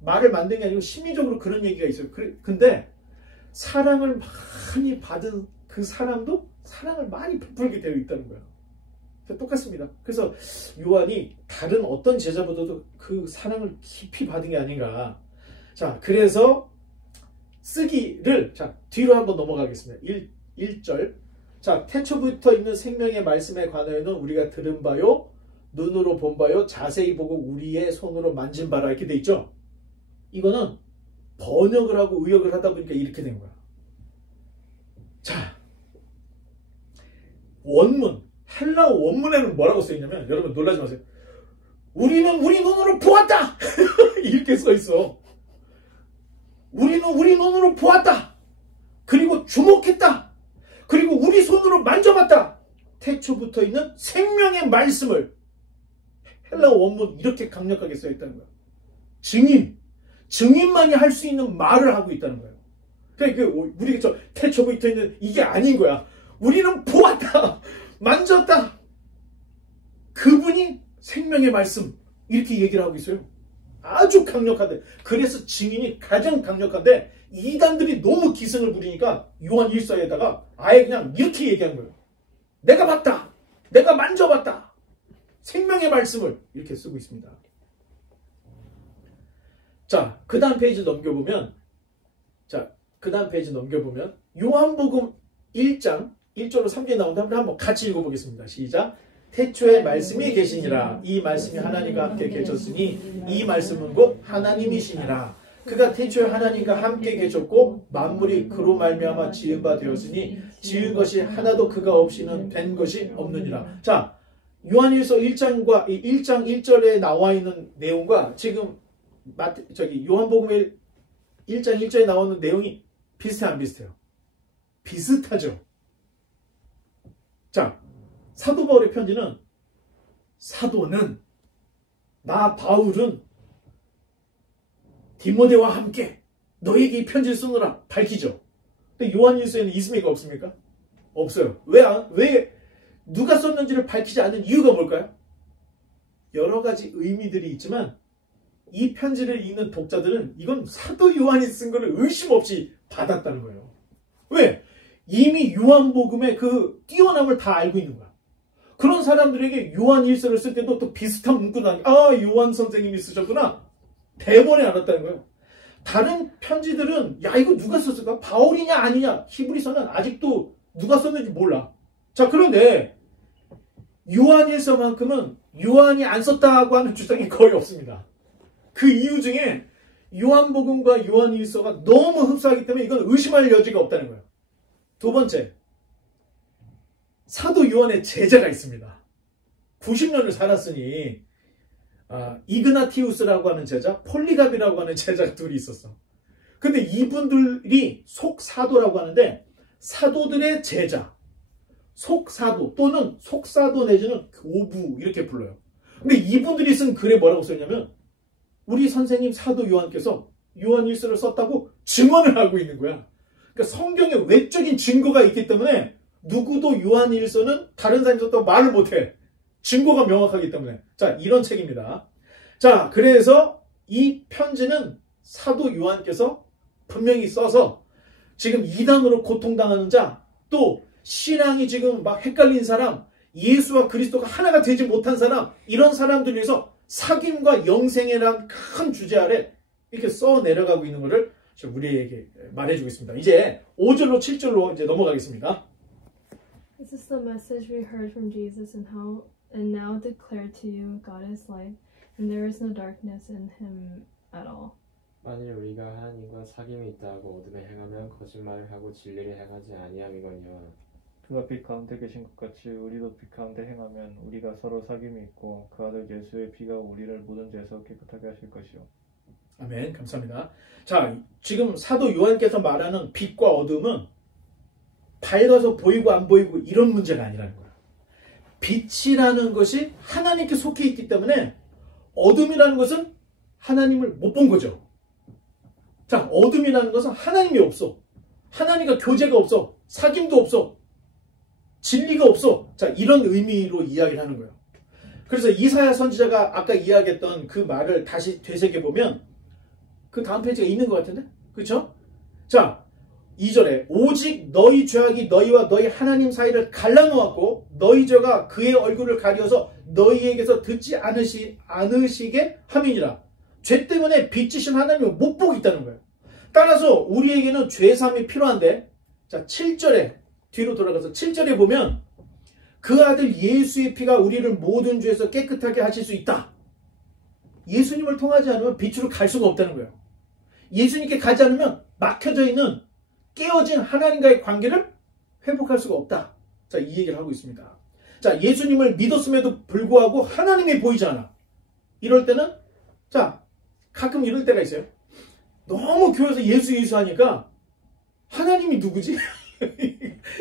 말을 만든 게 아니고 심리적으로 그런 얘기가 있어요. 근데 사랑을 많이 받은 그 사람도 사랑을 많이 베풀게 되어 있다는 거예요. 똑같습니다. 그래서 요한이 다른 어떤 제자보다도 그 사랑을 깊이 받은 게 아닌가. 자, 그래서 쓰기를 뒤로 한번 넘어가겠습니다. 1절. 자, 태초부터 있는 생명의 말씀에 관하여는 우리가 들은 바요, 눈으로 본 바요, 자세히 보고 우리의 손으로 만진 바라 이렇게 돼 있죠. 이거는 번역을 하고 의역을 하다 보니까 이렇게 된 거야. 자, 원문, 헬라어 원문에는 뭐라고 써있냐면 여러분 놀라지 마세요. 우리는 우리 눈으로 보았다. 이렇게 써있어. 우리는 우리 눈으로 보았다. 그리고 주목했다. 그리고 우리 손으로 만져봤다. 태초부터 있는 생명의 말씀을 헬라어 원문 이렇게 강력하게 써있다는 거야. 증인만이 할 수 있는 말을 하고 있다는 거예요. 그러니까 우리가 태초부터 있는 이게 아닌 거야. 우리는 보았다. 만졌다. 그분이 생명의 말씀 이렇게 얘기를 하고 있어요. 아주 강력한데 그래서 증인이 가장 강력한데 이단들이 너무 기승을 부리니까 요한 1서에다가 아예 그냥 이렇게 얘기한 거예요. 내가 봤다. 내가 만져봤다. 생명의 말씀을 이렇게 쓰고 있습니다. 자, 그 다음 페이지 넘겨보면 요한복음 1장 1절로 3절에 나오는데 한번 같이 읽어보겠습니다. 시작. 태초에 말씀이 계시니라. 이 말씀이 하나님과 함께 계셨으니 이 말씀은 곧 하나님이시니라. 그가 태초에 하나님과 함께 계셨고 만물이 그로 말미암아 지은 바 되었으니 지은 것이 하나도 그가 없이는 된 것이 없느니라. 자, 요한일서 1장과 1장 1절에 나와 있는 내용과 지금 요한복음 1장 1절에 나오는 내용이 비슷해 안 비슷해요? 비슷하죠. 자, 사도 바울의 편지는 사도는 나 바울은 디모데와 함께 너에게 이 편지를 쓰느라 밝히죠. 근데 요한일서에는 이스미가 없습니까? 없어요. 왜 누가 썼는지를 밝히지 않는 이유가 뭘까요? 여러 가지 의미들이 있지만 이 편지를 읽는 독자들은 이건 사도 요한이 쓴 거를 의심 없이 받았다는 거예요. 왜? 이미 요한복음의 그 뛰어남을 다 알고 있는 거야. 그런 사람들에게 요한일서를 쓸 때도 또 비슷한 문구가 요한 선생님이 쓰셨구나. 대번에 알았다는 거예요. 다른 편지들은 야 이거 누가 썼을까? 바울이냐 아니냐? 히브리서는 아직도 누가 썼는지 몰라. 자, 그런데 요한일서만큼은 요한이 안 썼다고 하는 주장이 거의 없습니다. 그 이유 중에 요한복음과 요한일서가 너무 흡사하기 때문에 이건 의심할 여지가 없다는 거예요. 두 번째, 사도 요한의 제자가 있습니다. 90년을 살았으니 이그나티우스라고 하는 제자, 폴리갑이라고 하는 제자가 둘이 있었어. 근데 이분들이 속사도라고 하는데 사도들의 제자, 속사도 또는 속사도 내지는 오부 이렇게 불러요. 근데 이분들이 쓴 글에 뭐라고 써있냐면 우리 선생님 사도 요한께서 요한일서를 썼다고 증언을 하고 있는 거야. 그러니까 성경에 외적인 증거가 있기 때문에 누구도 요한일서는 다른 사람이 썼다고 말을 못해. 증거가 명확하기 때문에. 자, 이런 책입니다. 자, 그래서 이 편지는 사도 요한께서 분명히 써서 지금 이단으로 고통당하는 자, 또 신앙이 지금 막 헷갈린 사람, 예수와 그리스도가 하나가 되지 못한 사람, 이런 사람들 위해서 사귐과 영생이란 큰 주제 아래 이렇게 써 내려가고 있는 것을 우리에게 말해주고 있습니다. 이제 5절로 7절로 이제 넘어가겠습니다. This is the message we heard from Jesus and now declare to you God is light and there is no darkness in him at all. 만일 우리가 하나님과 사귐이 있다고 어둠에 행하면 거짓말을 하고 진리를 행하지 아니함이거니와 그가 빛 가운데 계신 것 같이 우리도 빛 가운데 행하면 우리가 서로 사귐이 있고 그 아들 예수의 피가 우리를 모든 죄에서 깨끗하게 하실 것이요. 아멘. 감사합니다. 자, 지금 사도 요한께서 말하는 빛과 어둠은 밝아서 보이고 안 보이고 이런 문제가 아니라는 거예요. 빛이라는 것이 하나님께 속해 있기 때문에 어둠이라는 것은 하나님을 못 본 거죠. 자, 어둠이라는 것은 하나님이 없어. 하나님과 교제가 없어. 사귐도 없어. 진리가 없어. 자, 이런 의미로 이야기를 하는 거예요. 그래서 이사야 선지자가 아까 이야기했던 그 말을 다시 되새겨보면 그 다음 페이지가 있는 것 같은데? 그렇죠? 자, 2절에 오직 너희 죄악이 너희와 너희 하나님 사이를 갈라놓았고 너희 죄가 그의 얼굴을 가려서 너희에게서 듣지 않으시게 함이니라. 죄 때문에 빛이신 하나님을 못 보고 있다는 거예요. 따라서 우리에게는 죄사함이 필요한데 자 7절에 뒤로 돌아가서 7절에 보면 그 아들 예수의 피가 우리를 모든 죄에서 깨끗하게 하실 수 있다. 예수님을 통하지 않으면 빛으로 갈 수가 없다는 거예요. 예수님께 가지 않으면 막혀져 있는 깨어진 하나님과의 관계를 회복할 수가 없다. 자, 이 얘기를 하고 있습니다. 자, 예수님을 믿었음에도 불구하고 하나님이 보이지 않아. 이럴 때는 자, 가끔 이럴 때가 있어요. 너무 교회에서 예수 하니까 하나님이 누구지?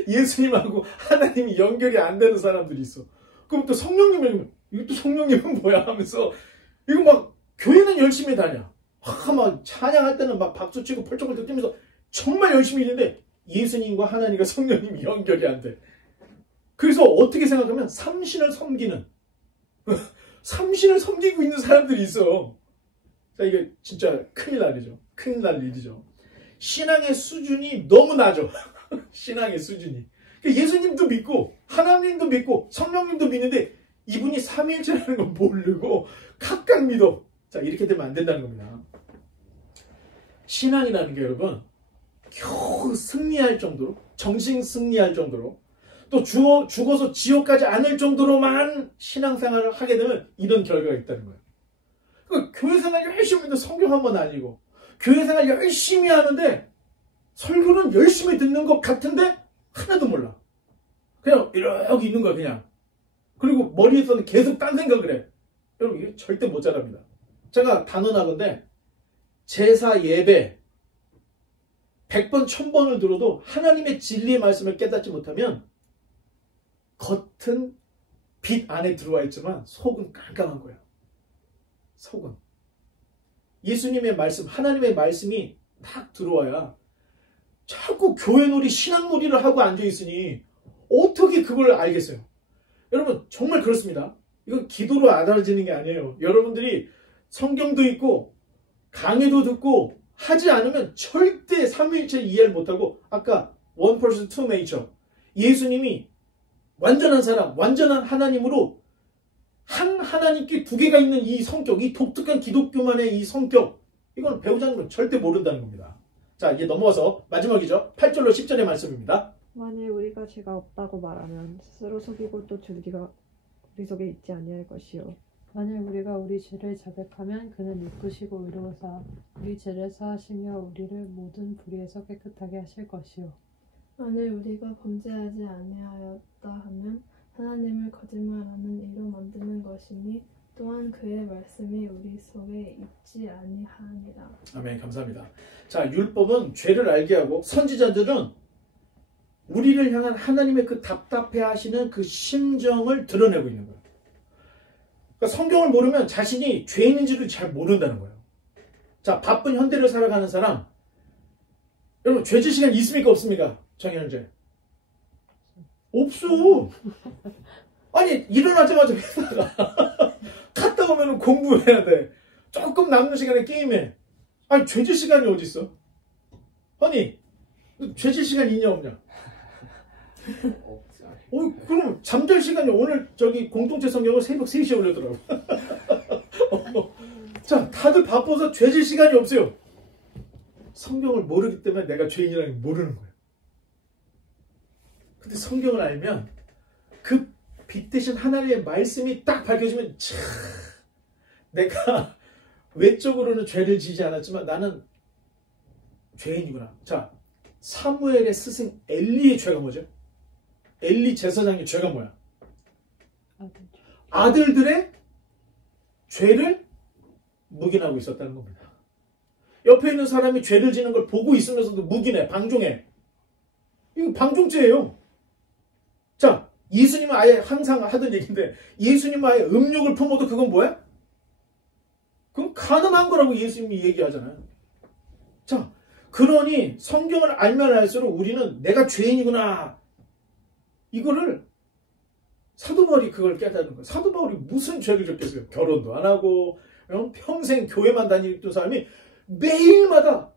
예수님하고 하나님이 연결이 안 되는 사람들이 있어. 그럼 또 성령님을 이거 또 성령님은 뭐야 하면서 이거 막 교회는 열심히 다녀. 막 찬양할 때는 막 박수치고 펄쩍펄쩍 뛰면서 정말 열심히 있는데 예수님과 하나님과 성령님이 연결이 안 돼. 그래서 어떻게 생각하면 삼신을 섬기는 삼신을 섬기고 있는 사람들이 있어. 자, 이게 진짜 큰일 날 일이죠. 큰일 날 일이죠. 신앙의 수준이 너무 낮아. 신앙의 수준이. 예수님도 믿고 하나님도 믿고 성령님도 믿는데 이분이 삼위일체라는 걸 모르고 각각 믿어. 자, 이렇게 되면 안 된다는 겁니다. 신앙이라는 게 여러분 겨우 승리할 정도로 정신 승리할 정도로 또 죽어서 지옥 가지 않을 정도로만 신앙생활을 하게 되면 이런 결과가 있다는 거예요. 그러니까 교회생활 열심히 하는데 성경 한번 알리고 교회생활 열심히 하는데 설교는 열심히 듣는 것 같은데 하나도 몰라. 그냥 이러고 있는 거야 그냥. 그리고 머리에서는 계속 딴 생각을 해. 여러분 이게 절대 못 자랍니다. 제가 단언하건대 제사, 예배 100번, 1000번을 들어도 하나님의 진리의 말씀을 깨닫지 못하면 겉은 빛 안에 들어와 있지만 속은 깜깜한 거예요. 속은. 예수님의 말씀, 하나님의 말씀이 딱 들어와야 자꾸 교회놀이, 신앙놀이를 하고 앉아있으니 어떻게 그걸 알겠어요? 여러분 정말 그렇습니다. 이건 기도로 알아지는 게 아니에요. 여러분들이 성경도 읽고 강의도 듣고 하지 않으면 절대 삼위일체를 이해를 못하고 아까 one person two nature 예수님이 완전한 사람, 완전한 하나님으로 한 하나님께 두 개가 있는 이 성격, 이 독특한 기독교만의 이 성격 이건 배우지 않으면 절대 모른다는 겁니다. 자 이제 넘어와서 마지막이죠. 8절로 10절의 말씀입니다. 만일 우리가 죄가 없다고 말하면 스스로 속이고 또 줄기가 우리 속에 있지 아니할 것이요 만일 우리가 우리 죄를 자백하면 그는 이쁘시고 의로우사 우리 죄를 사하시며 우리를 모든 불의에서 깨끗하게 하실 것이요 만일 우리가 범죄하지 아니하였다 하면 하나님을 거짓말하는 이로 만드는 것이니 또한 그의 말씀이 우리 속에 있지 아니하니라. 아멘. 감사합니다. 자 율법은 죄를 알게 하고 선지자들은 우리를 향한 하나님의 그 답답해하시는 그 심정을 드러내고 있는 거예요. 그러니까 성경을 모르면 자신이 죄인인지를 잘 모른다는 거예요. 자 바쁜 현대를 살아가는 사람 여러분 죄질 시간 있습니까 없습니까? 정현재 없어. 아니 일어나자마자 회사가 갔다 오면 공부해야 돼. 조금 남는 시간에 게임해. 아니 죄질 시간이 어디 있어? 아니 죄질 시간 있냐 없냐? 없지. 그럼 잠잘 시간이 오늘 저기 공동체 성경을 새벽 3시에 올렸더라고. 자 다들 바빠서 죄질 시간이 없어요. 성경을 모르기 때문에 내가 죄인이라는 걸 모르는 거예요. 근데 성경을 알면 그 빛 대신 하나님의 말씀이 딱 밝혀지면 참 내가 외적으로는 죄를 지지 않았지만 나는 죄인이구나. 자 사무엘의 스승 엘리의 죄가 뭐죠? 엘리 제사장의 죄가 뭐야? 아들들의 죄를 묵인하고 있었다는 겁니다. 옆에 있는 사람이 죄를 지는 걸 보고 있으면서도 묵인해, 방종해. 이거 방종죄예요. 자, 예수님은 아예 항상 하던 얘기인데 예수님은 아예 음욕을 품어도 그건 뭐야? 그건 가늠한 거라고 예수님이 얘기하잖아요. 자, 그러니 성경을 알면 알수록 우리는 내가 죄인이구나. 이거를 사도 바울이 그걸 깨닫는 거예요. 사도 바울이 무슨 죄를 졌겠어요? 결혼도 안 하고 평생 교회만 다니던 사람이 매일마다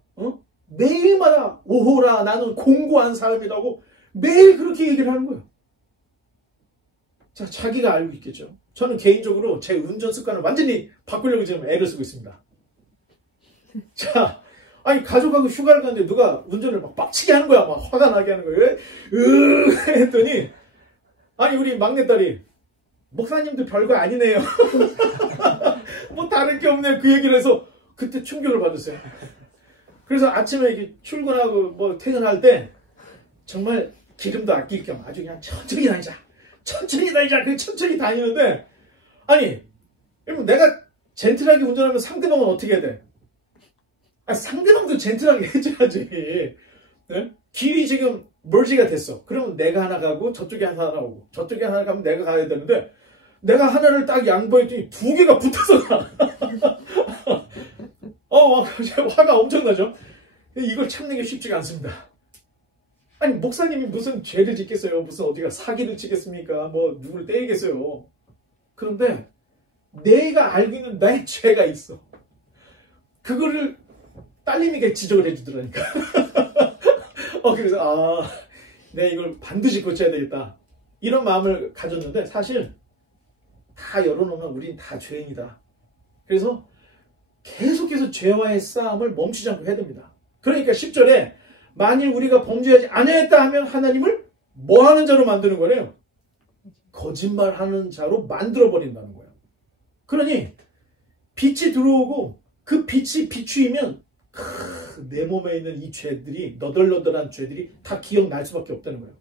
오호라 나는 공고한 사람이라고 매일 그렇게 얘기를 하는 거예요. 자, 자기가 알고 있겠죠. 저는 개인적으로 제 운전 습관을 완전히 바꾸려고 지금 애를 쓰고 있습니다. 자, 아니 가족하고 휴가를 갔는데 누가 운전을 막 빡치게 하는 거야. 막 화가 나게 하는 거예요. 했더니 아니 우리 막내딸이 목사님도 별거 아니네요. 뭐 다를 게 없네. 그 얘기를 해서 그때 충격을 받았어요. 그래서 아침에 이렇게 출근하고 뭐 퇴근할 때 정말 기름도 아낄 겸 아주 그냥 천천히 다니자. 그 천천히 다니는데 아니 여러분 내가 젠틀하게 운전하면 상대방은 어떻게 해야 돼? 상대방도 젠틀하게 해줘야지. 네? 길이 지금 멀지가 됐어. 그러면 내가 하나 가고 저쪽에 하나 오고 저쪽에 하나 가면 내가 가야 되는데 내가 하나를 딱 양보했더니 두 개가 붙어서 가. 화가 엄청나죠? 이걸 참는 게 쉽지가 않습니다. 아니 목사님이 무슨 죄를 짓겠어요? 무슨 어디가 사기를 치겠습니까? 뭐 누구를 때리겠어요? 그런데 내가 알고 있는 나의 죄가 있어. 그거를 딸내미가 지적을 해주더라니까. 그래서 내가 이걸 반드시 고쳐야 되겠다. 이런 마음을 가졌는데 사실 다 열어놓으면 우린 다 죄인이다. 그래서 계속해서 죄와의 싸움을 멈추지 않고 해야 됩니다. 그러니까 10절에 만일 우리가 범죄하지 아니했다 하면 하나님을 뭐하는 자로 만드는 거래요? 거짓말하는 자로 만들어버린다는 거예요. 그러니 빛이 들어오고 그 빛이 비추이면 내 몸에 있는 이 죄들이 너덜너덜한 죄들이 다 기억날 수밖에 없다는 거예요.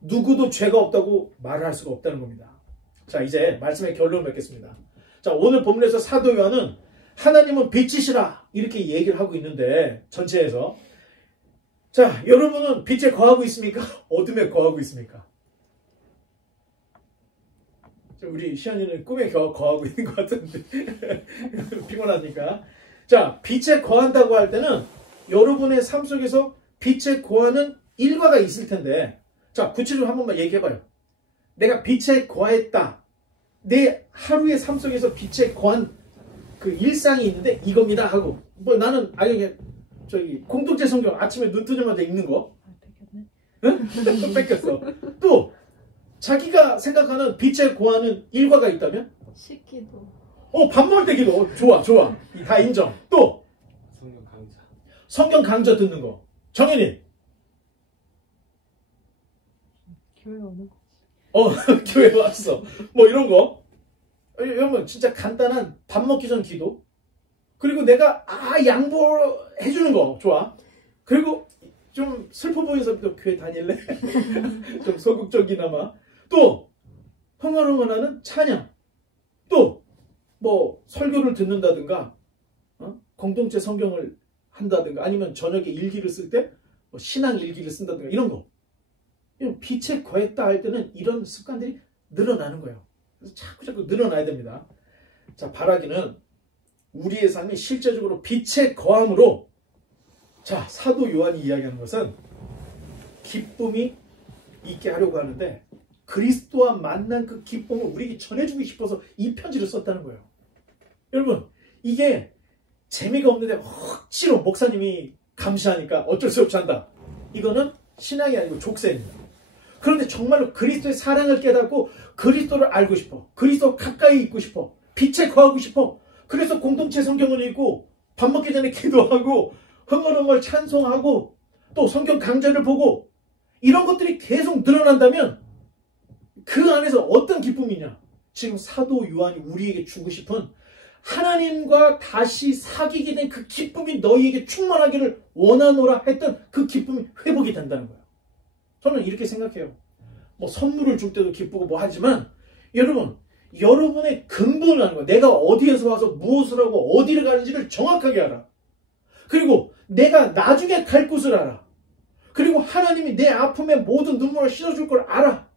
누구도 죄가 없다고 말을 할 수가 없다는 겁니다. 자 이제 말씀의 결론을 맺겠습니다. 자 오늘 본문에서 사도 요한은 하나님은 빛이시라 이렇게 얘기를 하고 있는데 전체에서 자 여러분은 빛에 거하고 있습니까? 어둠에 거하고 있습니까? 우리 시안이는 꿈에 거하고 있는 것 같은데 피곤하니까 자 빛에 거한다고 할 때는 여러분의 삶 속에서 빛에 거하는 일과가 있을 텐데 자 구체적으로 한 번만 얘기해봐요. 내가 빛에 거했다. 내 하루의 삶 속에서 빛에 거한 그 일상이 있는데 이겁니다 하고 뭐 나는 아예 저기 공동체 성경 아침에 눈 뜨자마자 읽는 거 응? 뺏겼어. 또 자기가 생각하는 빛에 거하는 일과가 있다면 식기도. 밥 먹을 때 기도. 좋아. 다 인정. 또 성경 강좌 듣는 거. 정현이. 교회 오는 거. 교회 왔어. 뭐 이런 거. 여러분 진짜 간단한 밥 먹기 전 기도. 그리고 내가 양보해 주는 거. 좋아. 그리고 좀 슬퍼 보여서 또 교회 다닐래? 좀 소극적이나마. 또 흥얼흥얼하는 찬양. 또 뭐 설교를 듣는다든가 공동체 성경을 한다든가 아니면 저녁에 일기를 쓸 때 뭐 신앙 일기를 쓴다든가 이런 거. 빛에 거했다 할 때는 이런 습관들이 늘어나는 거예요. 그래서 자꾸 늘어나야 됩니다. 자, 바라기는 우리의 삶이 실제적으로 빛에 거함으로 자, 사도 요한이 이야기하는 것은 기쁨이 있게 하려고 하는데 그리스도와 만난 그 기쁨을 우리에게 전해주고 싶어서 이 편지를 썼다는 거예요. 여러분 이게 재미가 없는데 억지로 목사님이 감시하니까 어쩔 수 없이 한다. 이거는 신앙이 아니고 족쇄입니다. 그런데 정말로 그리스도의 사랑을 깨닫고 그리스도를 알고 싶어. 그리스도 가까이 있고 싶어. 빛에 거하고 싶어. 그래서 공동체 성경을 읽고 밥 먹기 전에 기도하고 흥얼흥얼 찬송하고 또 성경 강좌를 보고 이런 것들이 계속 늘어난다면 그 안에서 어떤 기쁨이냐? 지금 사도 요한이 우리에게 주고 싶은 하나님과 다시 사귀게 된 그 기쁨이 너희에게 충만하기를 원하노라 했던 그 기쁨이 회복이 된다는 거예요. 저는 이렇게 생각해요. 뭐 선물을 줄 때도 기쁘고 뭐 하지만 여러분, 여러분의 근본을 아는 거예요. 내가 어디에서 와서 무엇을 하고 어디를 가는지를 정확하게 알아. 그리고 내가 나중에 갈 곳을 알아. 그리고 하나님이 내 아픔에 모든 눈물을 씻어줄 걸 알아.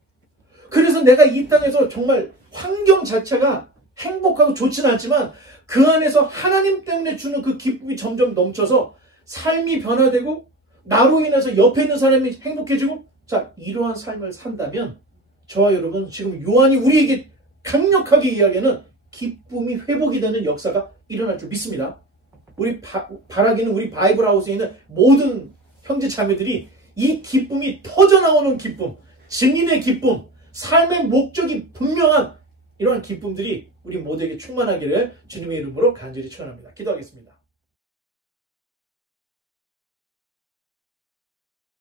그래서 내가 이 땅에서 정말 환경 자체가 행복하고 좋지는 않지만 그 안에서 하나님 때문에 주는 그 기쁨이 점점 넘쳐서 삶이 변화되고 나로 인해서 옆에 있는 사람이 행복해지고 자 이러한 삶을 산다면 저와 여러분 지금 요한이 우리에게 강력하게 이야기하는 기쁨이 회복이 되는 역사가 일어날 줄 믿습니다. 우리 바라기는 우리 바이블 하우스에 있는 모든 형제 자매들이 이 기쁨이 터져나오는 기쁨, 증인의 기쁨, 삶의 목적이 분명한 이러한 기쁨들이 우리 모두에게 충만하기를 주님의 이름으로 간절히 축원합니다. 기도하겠습니다.